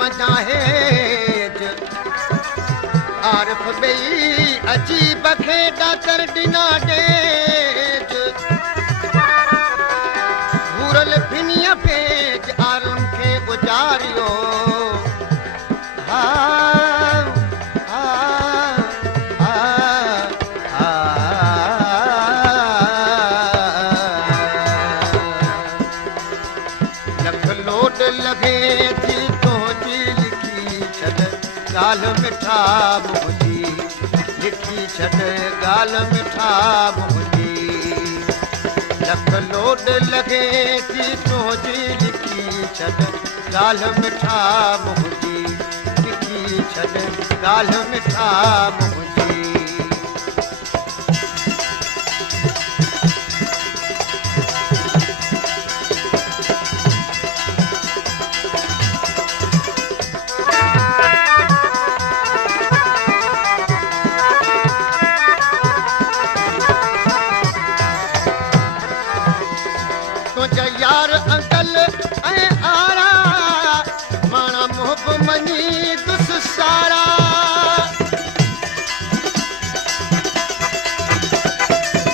मजाहे आरफ बई अजीब खेड़ा कर डिना डेज भूरल फिनिया पेज आरम के गुजारियो हा हा हा हा लख लोड लगे थी तो जी लिखी छड़ गाल मिठा मुंहिंजी लिखी छड़ गाल मिठा मुंहिंजी लख लोड लगे थी तुंहिंजी लिखी छड़ गाल मिठा मुंहिंजी लिखी छड़ गाल मिठा मुंहिंजी यार अंकल ऐं आरा माना मोहब मनी दुस सारा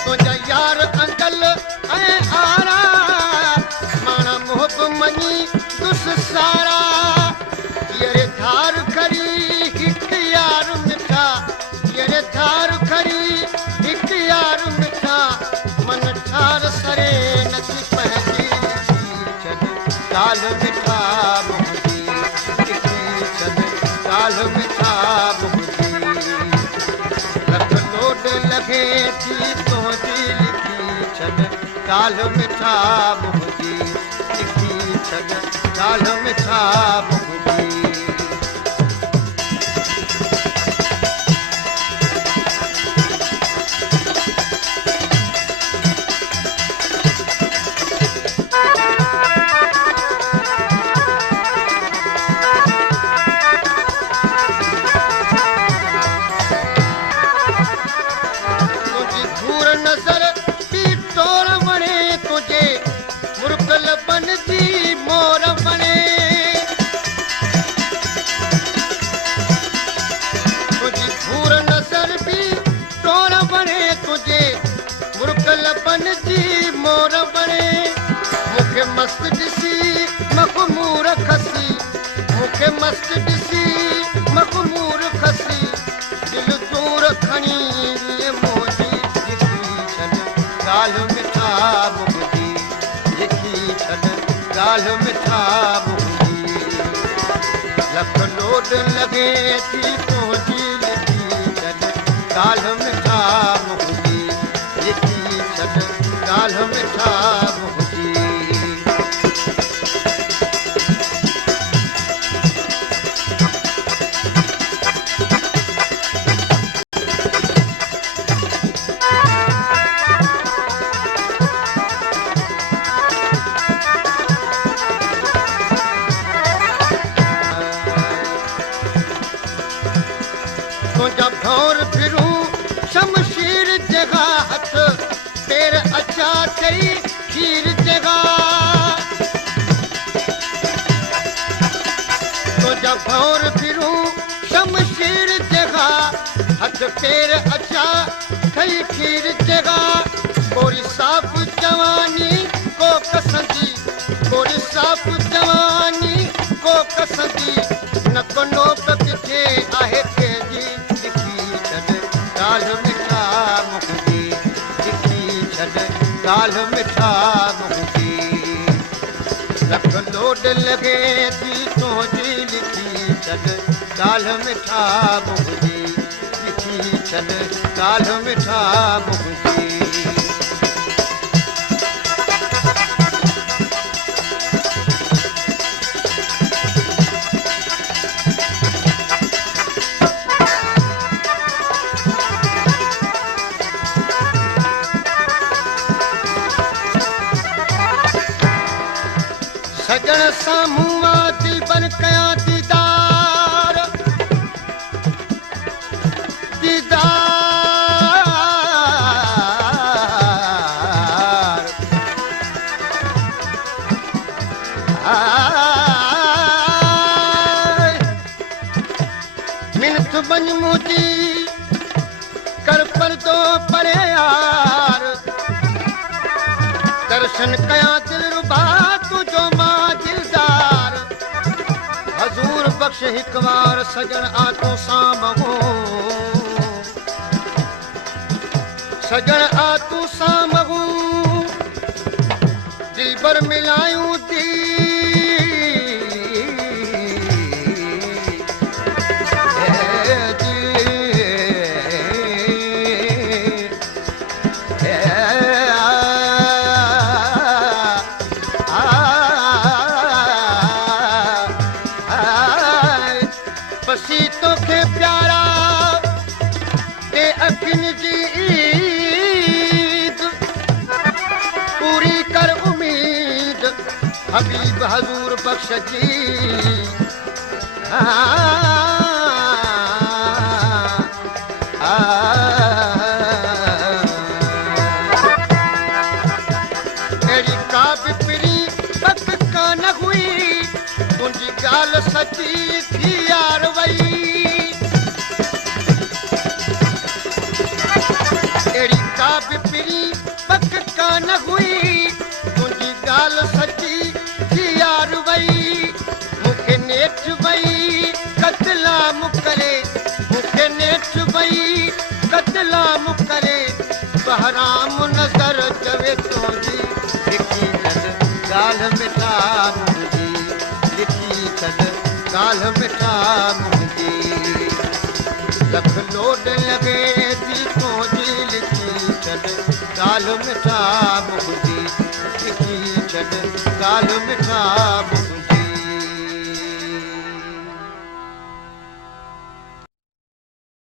तुझा यार अंकल ऐं आरा माना मोहब मनी दुस सारा ये धार खरी हिक यार मिठा ये धार खरी हिक यार मिठा मन ठार सरे नथी पहजी गाल मिठा मुंहिंजी लिखी छड़ गाल मिठा मुंहिंजी लख लोड लगे थी तुंहिंजी लिखी छड़ गाल मिठा मुंहिंजी लिखी छड़ गाल मिठा मुंहिंजी मोर बणे मूंखे मस्त ॾिसी मखमूर खसी मूंखे मस्त ॾिसी मखमूर खसी दिलि दूर खणी मोजी लिखी छड़ गाल मिठा मुंहिंजी लिखी छड़ गाल मिठा मुंहिंजी लख लोड लगे थी तुंहिंजी लिखी छड़ गाल मिठा मुंहिंजी लिखी छड़ गाल मिठा मुंहिंजी तुंहिंजा भौर फिरूं शमशीर जॻह हथ पेर अच्छा चई खीर जॻह तुंहिंजा भौर फिरूं शमशीर जॻह हथ पेर अच्छा ठही खीर जॻह कोरी साफ़ जवानी को कसंदी कोरी साफ़ जवानी को कसंदी नक नोक किथे आहे कंहिंजी लिखी छड़ गाल मिठा मुंहिंजी लिखी छड़ गाल मिठा मुंहिंजी लख लोड लगे थी तुंहिंजी लिखी छड़ गाल मिठा मुंहिंजी लिखी छड़ गाल मिठा मुंहिंजी सजण साम्हूं दिल बन कयां दीदार दीदार रोशन कयां दिल रुबा तुझो मां दिलदार हजूर बख्श हिक बार सजन आ तो सामहूं सजन आ तू सामहूं दिलबर मिलायूं दी बसी तोखे प्यारा ते अखिन जी ईद पूरी कर उम्मीद हबीब हजूर बख्श जी अहिड़ी का बिपरी पक कान हुई तुंहिंजी ॻाल्हि सची थी यार वई अहिड़ी का बिपरी पक कान हुई तुंहिंजी ॻाल्हि सची थी यार वई मूंखे नेठि वई कतलाम करे मूंखे नेठि वई कतलाम करे बहराम नज़र चवे तुंहिंजी लिखी छॾ ॻाल्हि मिठा मुंहिंजी लिखी छॾ ॻाल्हि मिठा मुंहिंजी लख लोड लॻे थी तुंहिंजी लिखी छॾ ॻाल्हि मिठा मुंहिंजी लिखी छॾ ॻाल्हि मिठा मुंहिंजी